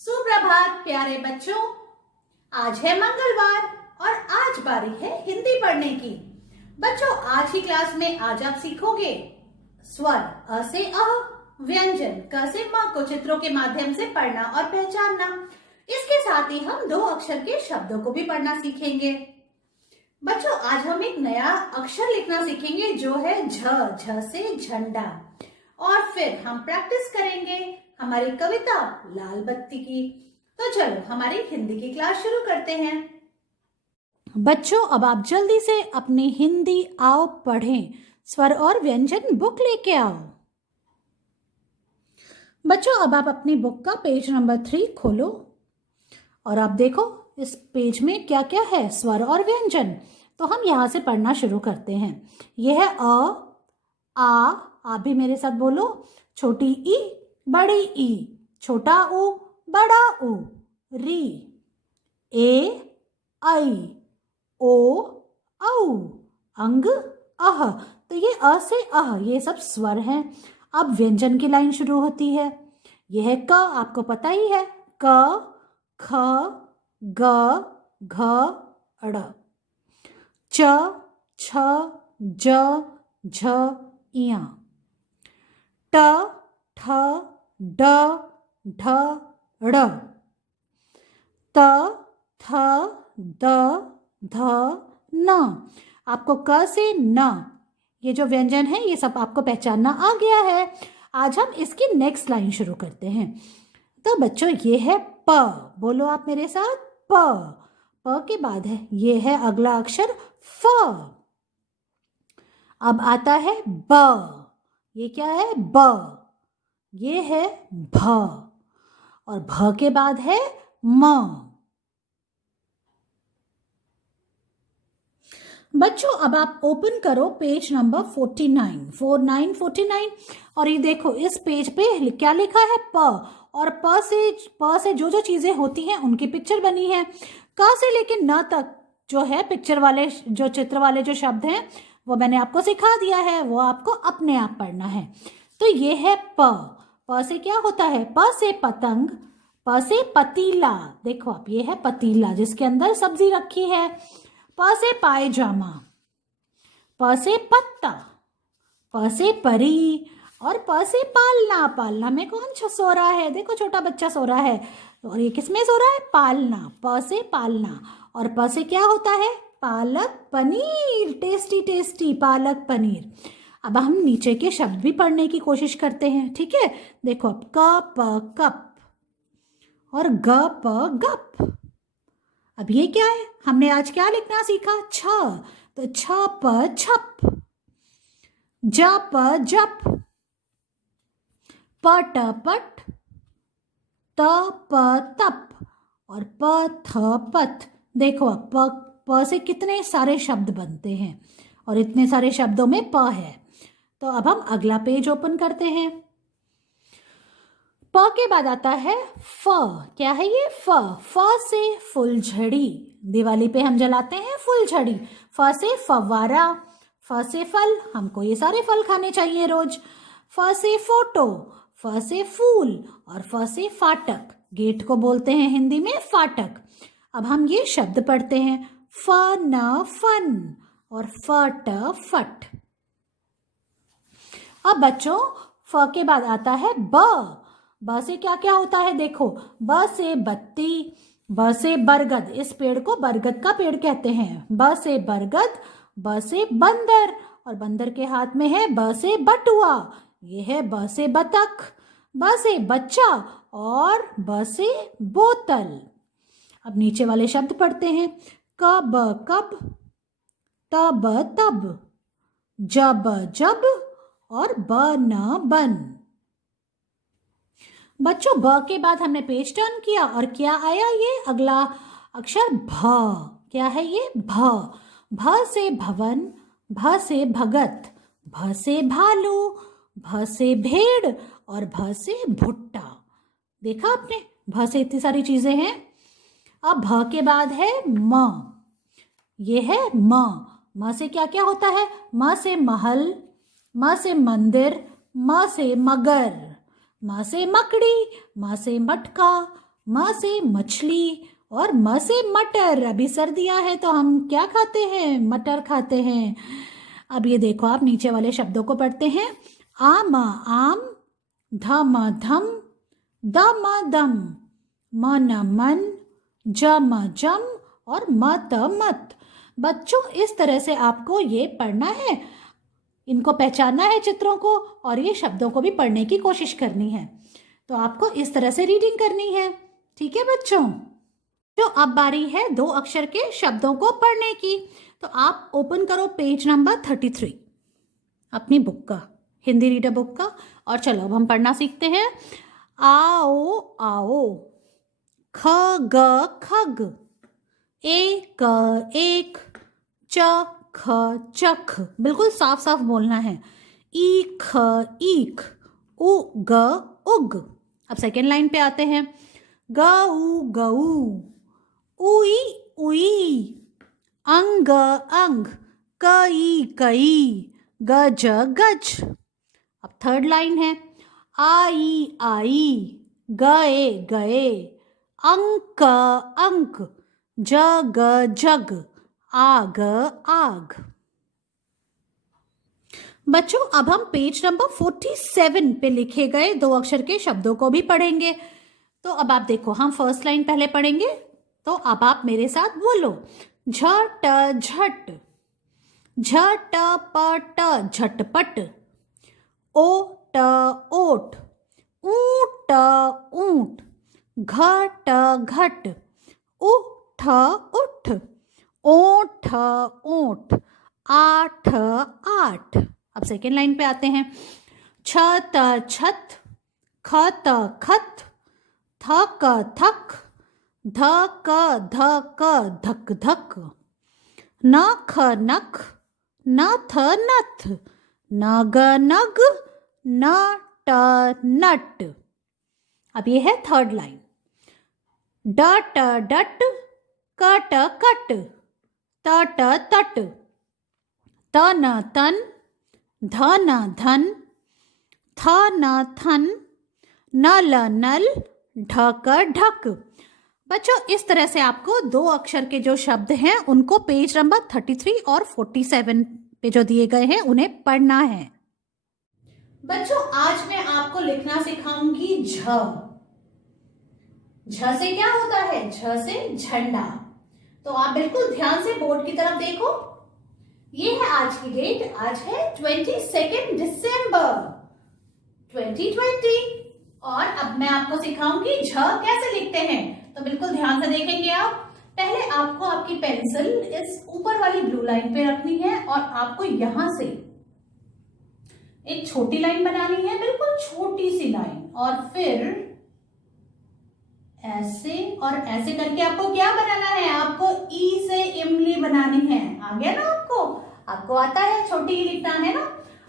सुप्रभात प्यारे बच्चों। आज है मंगलवार और आज बारी है हिंदी पढ़ने की। बच्चों, आज की क्लास में आज आप सीखोगे स्वर अ से अ, व्यंजन क से म को चित्रों के माध्यम से पढ़ना और पहचानना। इसके साथ ही हम दो अक्षर के शब्दों को भी पढ़ना सीखेंगे। बच्चों, आज हम एक नया अक्षर लिखना सीखेंगे जो है झ। झ से झंडा। और फिर हम प्रैक्टिस करेंगे हमारी कविता लाल बत्ती की। तो चलो हमारी हिंदी की क्लास शुरू करते हैं। बच्चों, अब आप जल्दी से अपनी हिंदी आओ पढ़ें स्वर और व्यंजन बुक लेके आओ। बच्चों, अब आप अपनी बुक का पेज नंबर 3 खोलो और आप देखो इस पेज में क्या क्या है, स्वर और व्यंजन। तो हम यहाँ से पढ़ना शुरू करते हैं। यह है अ, आ, आप भी मेरे साथ बोलो। छोटी ई, बड़ी ई, छोटा ऊ, बड़ा ऊ, री, ए, आई, ओ, औ, अंग, अह। तो ये अ से अह, ये सब स्वर हैं। अब व्यंजन की लाइन शुरू होती है। यह है क, आपको पता ही है। क, ख, ग, घ, ड़, च, छ, ज, झ, इया, ट, ठ, ड, ढ, ड़, त, थ, द, ध, न। आपको क से न ये जो व्यंजन है ये सब आपको पहचानना आ गया है। आज हम इसकी नेक्स्ट लाइन शुरू करते हैं। तो बच्चों, ये है प। बोलो आप मेरे साथ, प। प के बाद है ये है अगला अक्षर फ। अब आता है ब। ये क्या है? ब। ये है भ। और भ के बाद है म। बच्चों, अब आप ओपन करो पेज नंबर 49 और ये देखो इस पेज पे क्या लिखा है? प। और प से जो जो चीजें होती हैं उनकी पिक्चर बनी है। क से लेके न तक जो है पिक्चर वाले, जो चित्र वाले जो शब्द हैं वो मैंने आपको सिखा दिया है, वो आपको अपने आप पढ़ना है। तो ये है प। प से क्या होता है? प से पतंग, प से पतीला। देखो आप, ये है पतीला जिसके अंदर सब्जी रखी है। प से पायजामा, प से पत्ता, प से परी और प से पालना। पालना में कौन सो रहा है? देखो छोटा बच्चा सो रहा है। और ये किसमें सो रहा है? पालना। प से पालना। और प से क्या होता है? पालक पनीर। Tasty tasty palak paneer. अब हम नीचे के शब्द भी पढ़ने की कोशिश करते हैं, ठीक है? देखो अब क प कप और ग प गप। अब ये क्या है? हमने आज क्या लिखना सीखा? छ। तो छ प छप, ज प जप, प ट पट, त प तप और प थ पथ। देखो अब प से कितने सारे शब्द बनते हैं और इतने सारे शब्दों में प है। तो अब हम अगला पेज ओपन करते हैं। प के बाद आता है फ। क्या है ये? फ। फ से फुलझड़ी। दिवाली पे हम जलाते हैं फुलझड़ी। फ से फव्वारा। फ से फल, हमको ये सारे फल खाने चाहिए रोज। फ से फोटो, फ से फूल और फ से फाटक। गेट को बोलते हैं हिंदी में फाटक। अब हम ये शब्द पढ़ते हैं। फ न फन और फ ट फट। अब बच्चों, फ के बाद आता है ब। ब से क्या क्या होता है? देखो, ब से बत्ती, ब से बरगद। इस पेड़ को बरगद का पेड़ कहते हैं। ब से बरगद, ब से बंदर और बंदर के हाथ में है ब से बटुआ। ये है ब से बतख, ब से बच्चा और ब से बोतल। अब नीचे वाले शब्द पढ़ते हैं। क ब कब, त ब तब, ज ब जब और ब न बन। बच्चों, ब के बाद हमने पेज टर्न किया और क्या आया? ये अगला अक्षर भ। क्या है ये? भ। भ से भवन, भ से भगत, भ से भालू, भ से भेड़ और भ से भुट्टा। देखा आपने? भ से इतनी सारी चीजें हैं। अब भ के बाद है म। ये है म। म से क्या क्या होता है? म से महल, म से मंदिर, म से मगर, म से मकड़ी, म से मटका, म से मछली और म से मटर। अभी सर्दियां हैं तो हम क्या खाते हैं? मटर खाते हैं। अब ये देखो, आप नीचे वाले शब्दों को पढ़ते हैं। आम आम, धम धम, दम दम, मन मन, जम जम और मत मत। बच्चों, इस तरह से आपको ये पढ़ना है, इनको पहचानना है चित्रों को, और ये शब्दों को भी पढ़ने की कोशिश करनी है। तो आपको इस तरह से रीडिंग करनी है। ठीक है बच्चों? जो अब बारी है 2 अक्षर के शब्दों को पढ़ने की। तो आप ओपन करो पेज नंबर 33 अपनी बुक का, हिंदी रीडर बुक का, और चलो अब हम पढ़ना सीखते हैं। आओ आओ, ख ग खग, एक एक, च ख चख। बिल्कुल साफ साफ बोलना है। ईख ईख, उग उग। अब सेकेंड लाइन पे आते हैं। गऊ गऊ, उई उई, अंग अंग, कई कई, गज गज। अब थर्ड लाइन है। आई आई, गए गए, अंक अंक, जग जग, आग आग। बच्चों, अब हम पेज नंबर 47 पे लिखे गए 2 अक्षर के शब्दों को भी पढ़ेंगे। तो अब आप देखो, हम फर्स्ट लाइन पहले पढ़ेंगे, तो अब आप मेरे साथ बोलो। झट झट, झट पट झटपट, ओट ओट, ऊट ऊंट, घट घट, उठ उठ, ओठ ओठ, आठ आठ। अब सेकेंड लाइन पे आते हैं। छत छत, खत खत, थक थक, धक धक, धक धक, नख नख, नथ नथ, नग नग, नट नट। अब ये है थर्ड लाइन। डट डट, कट कट, तट तट, तन तन, धन धन, थन थन, नल नल, ढक ढक। बच्चों, इस तरह से आपको 2 अक्षर के जो शब्द हैं उनको पेज नंबर 33 और 47 पे जो दिए गए हैं उन्हें पढ़ना है। बच्चों, आज मैं आपको लिखना सिखाऊंगी झ। झ से क्या होता है? झ से झंडा। तो आप बिल्कुल ध्यान से बोर्ड की तरफ देखो। ये है आज की डेट। आज है 22 दिसंबर 2020। और अब मैं आपको सिखाऊंगी झ कैसे लिखते हैं। तो बिल्कुल ध्यान से देखेंगे आप। पहले आपको आपकी पेंसिल इस ऊपर वाली ब्लू लाइन पे रखनी है और आपको यहां से एक छोटी लाइन बनानी है, बिल्कुल छोटी सी लाइन, और फिर ऐसे और ऐसे करके आपको क्या बनाना है? आपको ई से इमली बनानी है। आ गया ना आपको? आपको आता है, छोटी ही लिखना है ना।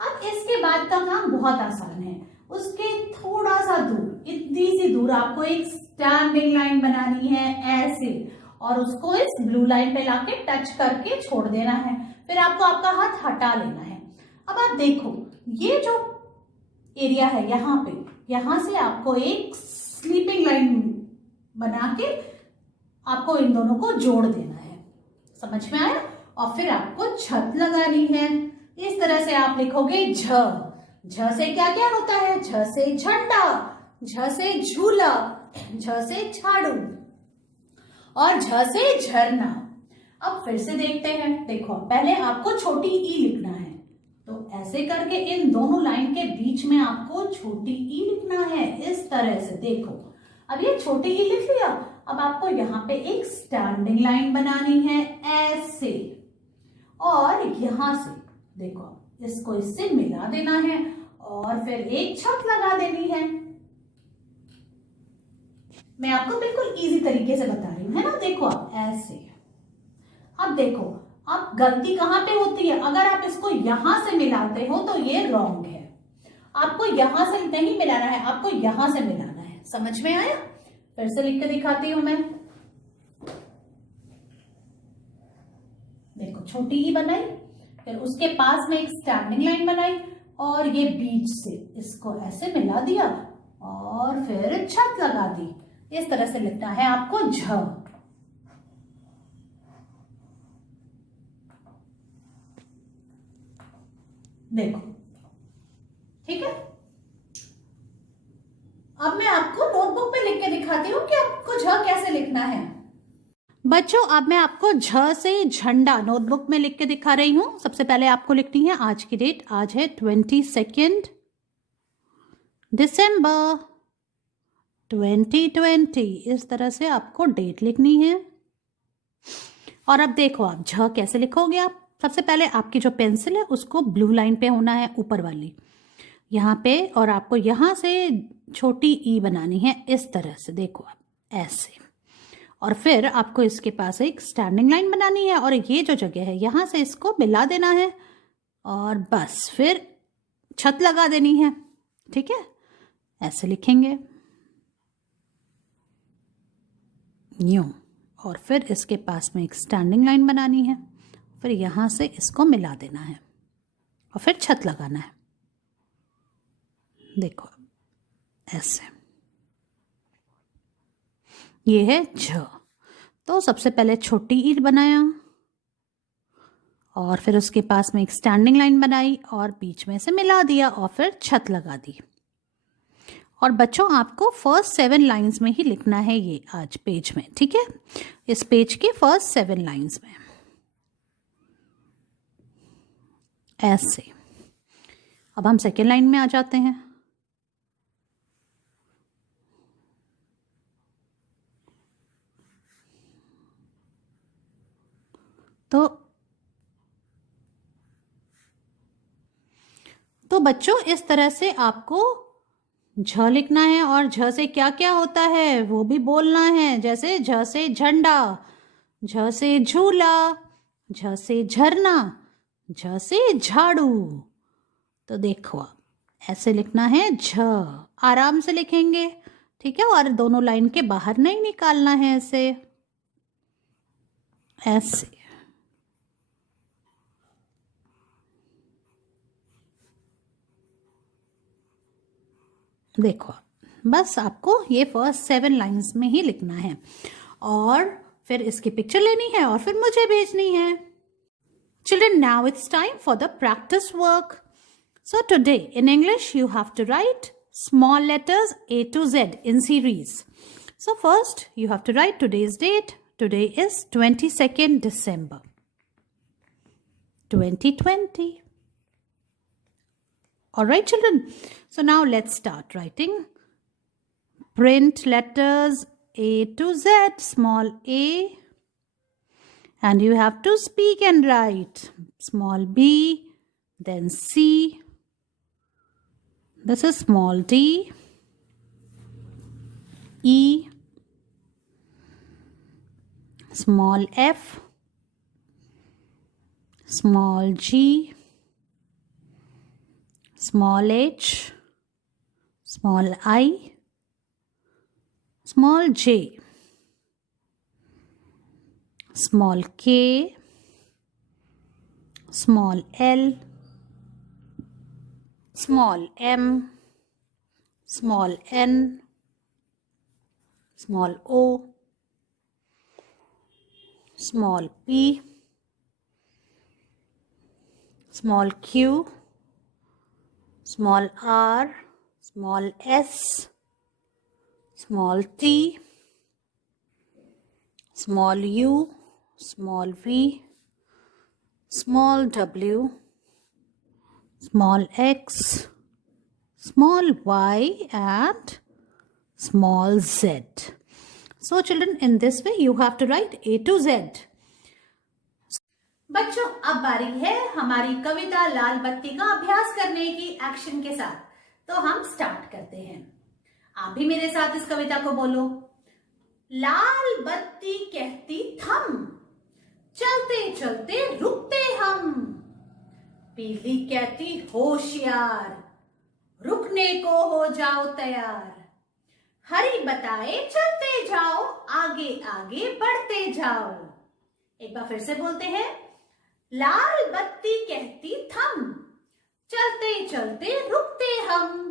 अब इसके बाद का काम बहुत आसान है। उसके थोड़ा सा दूर, इतनी सी दूर आपको एक स्टैंडिंग लाइन बनानी है ऐसे, और उसको इस ब्लू लाइन पे लाके टच करके छोड़ देना है। फिर आपको आपका हाथ हटा लेना है। अब आप देखो, ये जो एरिया है यहाँ पे, यहां से आपको एक स्लीपिंग लाइन बना के आपको इन दोनों को जोड़ देना है। समझ में आया? और फिर आपको छत लगानी है। इस तरह से आप लिखोगे झ। झ से क्या क्या होता है? झ से झंडा, झ से झूला, झ से झाड़ू और झ से झरना। अब फिर से देखते हैं। देखो, पहले आपको छोटी ई लिखना है, तो ऐसे करके इन दोनों लाइन के बीच में आपको छोटी ई लिखना है। इस तरह से देखो, अब ये छोटी ई लिख लिया। अब आपको यहाँ पे एक स्टैंडिंग लाइन बनानी है ऐसे, और यहां से देखो इसको इससे मिला देना है और फिर एक छत लगा देनी है। मैं आपको बिल्कुल इजी तरीके से बता रही हूं, है ना? देखो आप ऐसे। अब देखो, अब गलती कहां पे होती है? अगर आप इसको यहां से मिलाते हो तो ये रॉन्ग है। आपको यहां से नहीं मिलाना है, आपको यहां से मिलाना है। समझ में आया? फिर से लिख के दिखाती हूं मैं। देखो, छोटी ई बनाई, फिर उसके पास में एक स्टैंडिंग लाइन बनाई और ये बीच से इसको ऐसे मिला दिया और फिर छत लगा दी। इस तरह से लिखना है आपको झ। देखो, ठीक है। अब मैं आपको नोटबुक पे लिख के दिखाती हूँ कि आपको झ कैसे लिखना है। बच्चों, अब मैं आपको झ से झंडा नोटबुक में लिख के दिखा रही हूँ। सबसे पहले आपको लिखनी है आज की डेट। आज है 22 दिसंबर 2020। इस तरह से आपको डेट लिखनी है। और अब देखो आप झ कैसे लिखोगे। आप सबसे पहले आपकी जो पेंसिल है उसको ब्लू लाइन पे होना है, ऊपर वाली यहाँ पे, और आपको यहाँ से छोटी ई बनानी है इस तरह से। देखो आप ऐसे, और फिर आपको इसके पास एक स्टैंडिंग लाइन बनानी है, और ये जो जगह है यहाँ से इसको मिला देना है, और बस फिर छत लगा देनी है। ठीक है, ऐसे लिखेंगे यूं, और फिर इसके पास में एक स्टैंडिंग लाइन बनानी है, फिर यहाँ से इसको मिला देना है, और फिर छत लगाना है। देखो ऐसे, ये है झ। तो सबसे पहले छोटी ईंट बनाया, और फिर उसके पास में एक स्टैंडिंग लाइन बनाई, और बीच में से मिला दिया, और फिर छत लगा दी। और बच्चों, आपको फर्स्ट 7 लाइंस में ही लिखना है ये आज पेज में। ठीक है, इस पेज के फर्स्ट 7 लाइंस में ऐसे। अब हम सेकेंड लाइन में आ जाते हैं। तो बच्चों, इस तरह से आपको झ लिखना है, और झ से क्या क्या होता है वो भी बोलना है। जैसे झ से झंडा, झ से झूला, झ से झरना, झ से झाड़ू। तो देखो आप ऐसे लिखना है झ, आराम से लिखेंगे। ठीक है, और दोनों लाइन के बाहर नहीं निकालना है, ऐसे ऐसे। देखो, बस आपको ये फर्स्ट 7 लाइंस में ही लिखना है, और फिर इसकी पिक्चर लेनी है, और फिर मुझे भेजनी है। Children, now it's time for the practice work. So today in English you have to write small letters A to Z in series. So first you have to write today's date. Today is 22nd December 2020. Alright children, so now let's start writing. Print letters A to Z, small a, and you have to speak and write small b, then C, this is small d, E, small f, small g, small h, small I, small j, small k, small l, small m, small n, small o, small p, small q, small r, small s, small t, small u, small v, small w, small x, small y, and small z. So children, in this way you have to write A to Z. बच्चों, अब बारी है हमारी कविता लाल बत्ती का अभ्यास करने की एक्शन के साथ। तो हम स्टार्ट करते हैं। आप भी मेरे साथ इस कविता को बोलो। लाल बत्ती कहती थम, चलते चलते रुकते हम। पीली कहती होशियार, रुकने को हो जाओ तैयार। हरी बताए चलते जाओ, आगे आगे बढ़ते जाओ। एक बार फिर से बोलते हैं। लाल बत्ती कहती थम, चलते चलते रुकते हम।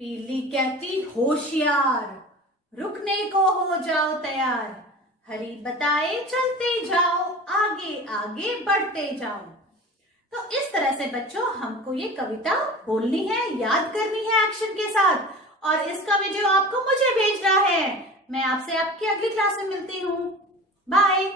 पीली कहती होशियार, रुकने को हो जाओ तैयार, हरी बताए चलते जाओ, आगे आगे बढ़ते जाओ। तो इस तरह से बच्चों हमको ये कविता बोलनी है, याद करनी है एक्शन के साथ, और इसका वीडियो आपको मुझे भेजना है। मैं आपसे आपकी अगली क्लास में मिलती हूँ। बाय।